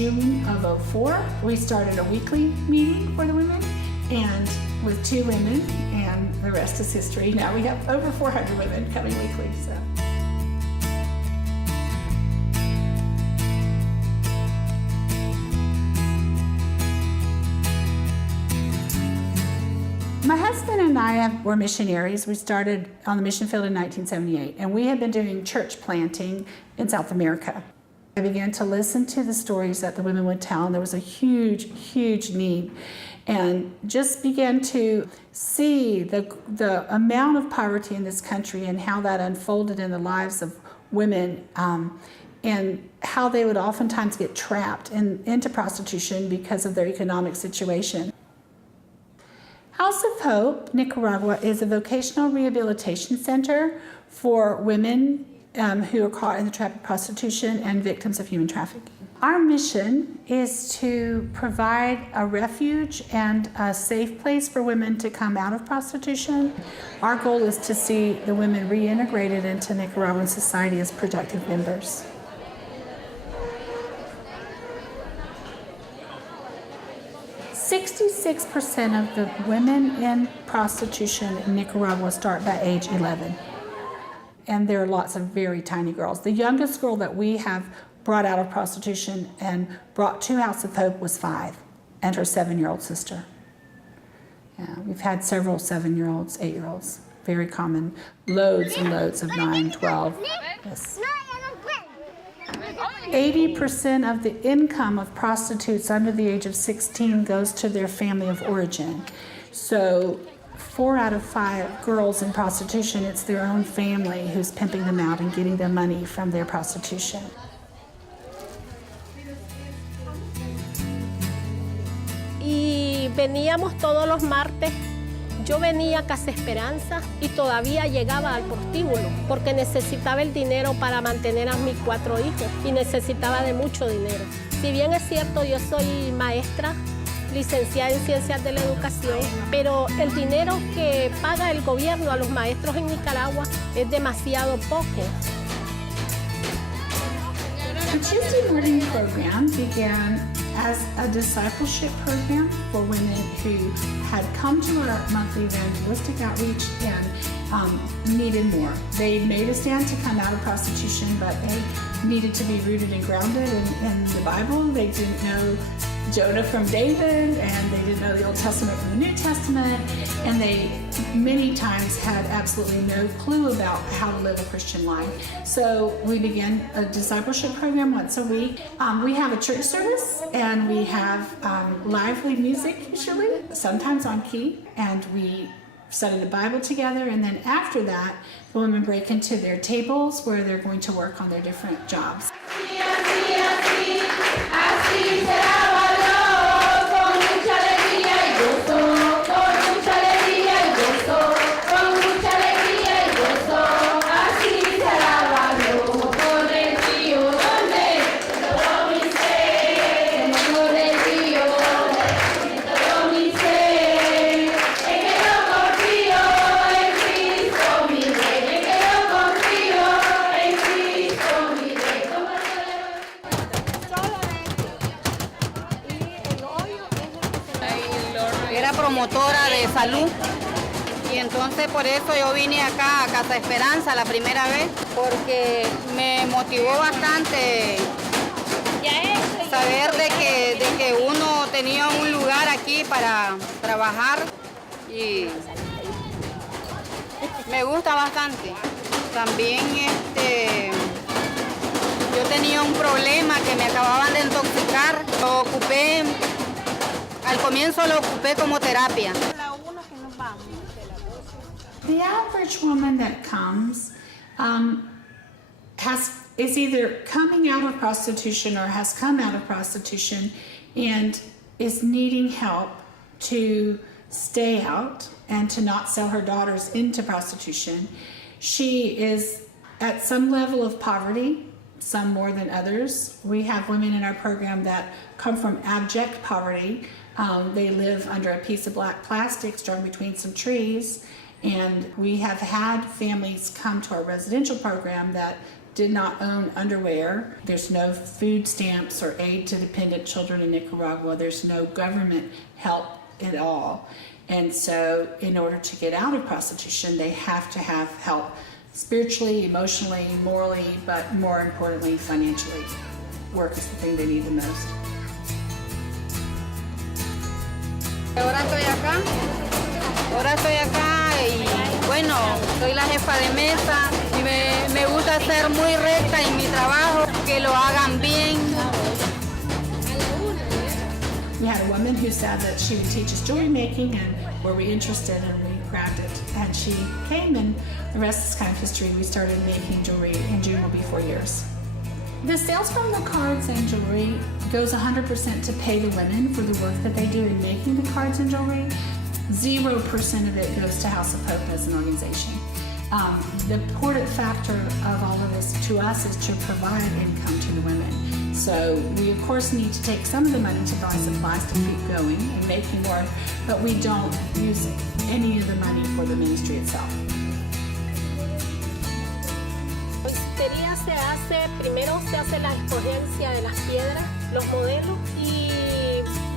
June of '04, we started a weekly meeting for the women, and with 2 women, and the rest is history. Now we have over 400 women coming weekly. So. My husband and I were missionaries. We started on the mission field in 1978, and we had been doing church planting in South America. I began to listen to the stories that the women would tell, and there was a huge, huge need, and just began to see the amount of poverty in this country and how that unfolded in the lives of women, and how they would oftentimes get trapped into prostitution because of their economic situation. House of Hope, Nicaragua, is a vocational rehabilitation center for women who are caught in the trap of prostitution and victims of human trafficking. Our mission is to provide a refuge and a safe place for women to come out of prostitution. Our goal is to see the women reintegrated into Nicaraguan society as productive members. 66% of the women in prostitution in Nicaragua start by age 11. And there are lots of very tiny girls. The youngest girl that we have brought out of prostitution and brought to House of Hope was 5, and her 7-year-old sister. Yeah, we've had several 7-year-olds, 8-year-olds, very common, loads and loads of 9, 12. Yes. 80% of the income of prostitutes under the age of 16 goes to their family of origin. So 4 out of 5 girls in prostitution, it's their own family who's pimping them out and getting them money from their prostitution. Y veníamos todos los martes. Yo venía a Nica Esperanza y todavía llegaba al prostíbulo porque necesitaba el dinero para mantener a mis 4 hijos y necesitaba de mucho dinero. Si bien es cierto, yo soy maestra, licenciada en Ciencias de la Educación, pero el dinero que paga el gobierno a los maestros en Nicaragua es demasiado poco. The Tuesday morning program began as a discipleship program for women who had come to our monthly evangelistic outreach and needed more. They made a stand to come out of prostitution, but they needed to be rooted and grounded in the Bible. They didn't know Jonah from David, and they didn't know the Old Testament from the New Testament, and they many times had absolutely no clue about how to live a Christian life. So we began a discipleship program once a week. We have a church service, and we have lively music usually, sometimes on key, and we study the Bible together, and then after that, the women break into their tables where they're going to work on their different jobs. Promotora de salud, y entonces por eso yo vine acá a Nica Esperanza la primera vez, porque me motivó bastante saber de que uno tenía un lugar aquí para trabajar, y me gusta bastante. También yo tenía un problema que me acababan de intoxicar, lo ocupé. Al comienzo lo ocupé como terapia. The average woman that comes is either coming out of prostitution or has come out of prostitution and is needing help to stay out and to not sell her daughters into prostitution. She is at some level of poverty, some more than others. We have women in our program that come from abject poverty. They live under a piece of black plastic strung between some trees, and we have had families come to our residential program that did not own underwear. There's no food stamps or aid to dependent children in Nicaragua. There's no government help at all. And so in order to get out of prostitution, they have to have help spiritually, emotionally, morally, but more importantly, financially. Work is the thing they need the most. Ahora estoy acá y bueno, soy la jefa de mesa y me gusta ser muy recta en mi trabajo, que lo hagan bien. We had a woman who said that she would teach us jewelry making, and were we interested, and we grabbed it. And she came, and the rest is kind of history. We started making jewelry in June will be 4 years. The sales from the cards and jewelry goes 100% to pay the women for the work that they do in making the cards and jewelry. 0% of it goes to House of Hope as an organization. The important factor of all of this to us is to provide income to the women. So we of course need to take some of the money to buy supplies to keep going and making more, but we don't use any of the money for the ministry itself. Prostitutería se hace, primero se hace la escogencia de las piedras, los modelos, y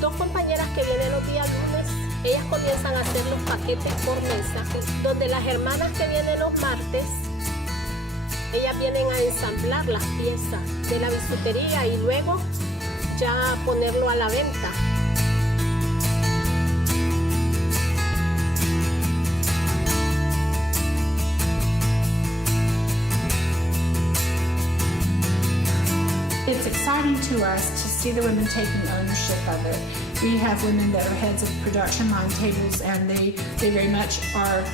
dos compañeras que vienen los días lunes, ellas comienzan a hacer los paquetes por mensaje, donde las hermanas que vienen los martes, ellas vienen a ensamblar las piezas de la bisutería y luego ya ponerlo a la venta. It's exciting to us to see the women taking ownership of it. We have women that are heads of production line tables, and they very much are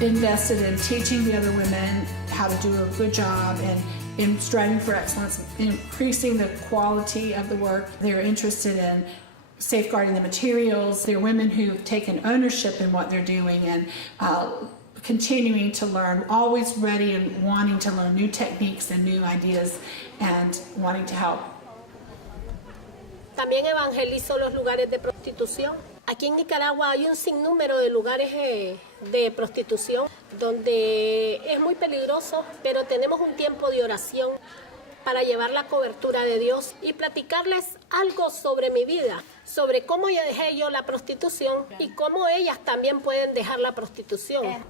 invested in teaching the other women how to do a good job and in striving for excellence, increasing the quality of the work. They're interested in safeguarding the materials. They're women who've taken ownership in what they're doing and continuing to learn, always ready and wanting to learn new techniques and new ideas and wanting to help. También evangelizo los lugares de prostitución. Aquí en Nicaragua hay un sinnúmero de lugares de prostitución donde es muy peligroso, pero tenemos un tiempo de oración para llevar la cobertura de Dios y platicarles algo sobre mi vida, sobre cómo yo dejé yo la prostitución y cómo ellas también pueden dejar la prostitución.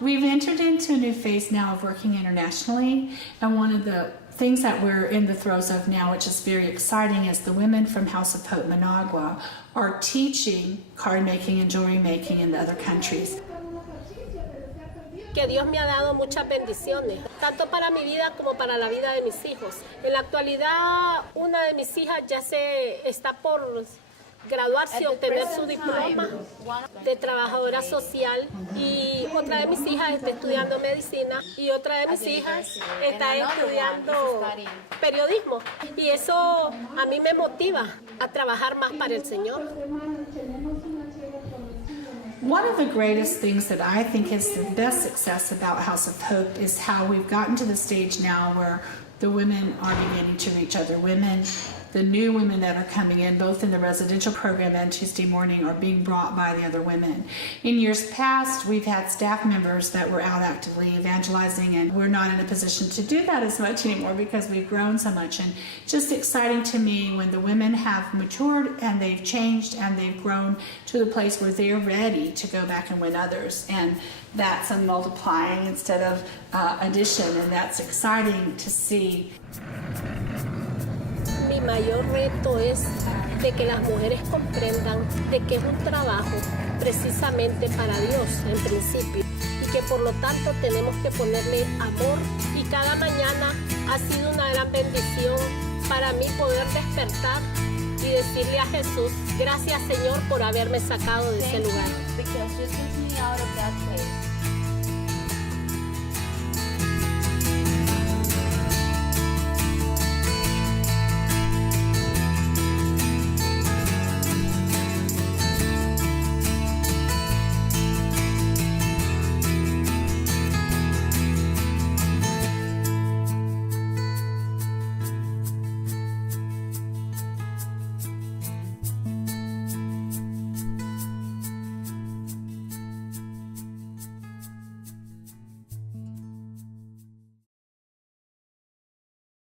We've entered into a new phase now of working internationally, and one of the things that we're in the throes of now, which is very exciting, is the women from House of Hope Managua are teaching card making and jewelry making in the other countries. Que Dios me ha dado muchas bendiciones, tanto para mi vida como para la vida de mis hijos. En la actualidad, una de mis hijas ya se está por graduarse y obtener su diploma de trabajadora social, y otra de mis hijas está estudiando medicina y otra de mis hijas está estudiando periodismo, y eso a mí me motiva a trabajar más para el Señor. One of the greatest things that I think is the best success about House of Hope is how we've gotten to the stage now where the women are beginning to reach other women. The new women that are coming in, both in the residential program and Tuesday morning, are being brought by the other women. In years past, we've had staff members that were out actively evangelizing, and we're not in a position to do that as much anymore because we've grown so much. And just exciting to me when the women have matured and they've changed and they've grown to the place where they're ready to go back and win others. And that's a multiplying instead of addition, and that's exciting to see. Mi mayor reto es de que las mujeres comprendan de que es un trabajo precisamente para Dios en principio, y que por lo tanto tenemos que ponerle amor, y cada mañana ha sido una gran bendición para mí poder despertar y decirle a Jesús, gracias Señor por haberme sacado de ese lugar. Because just took me out of that place.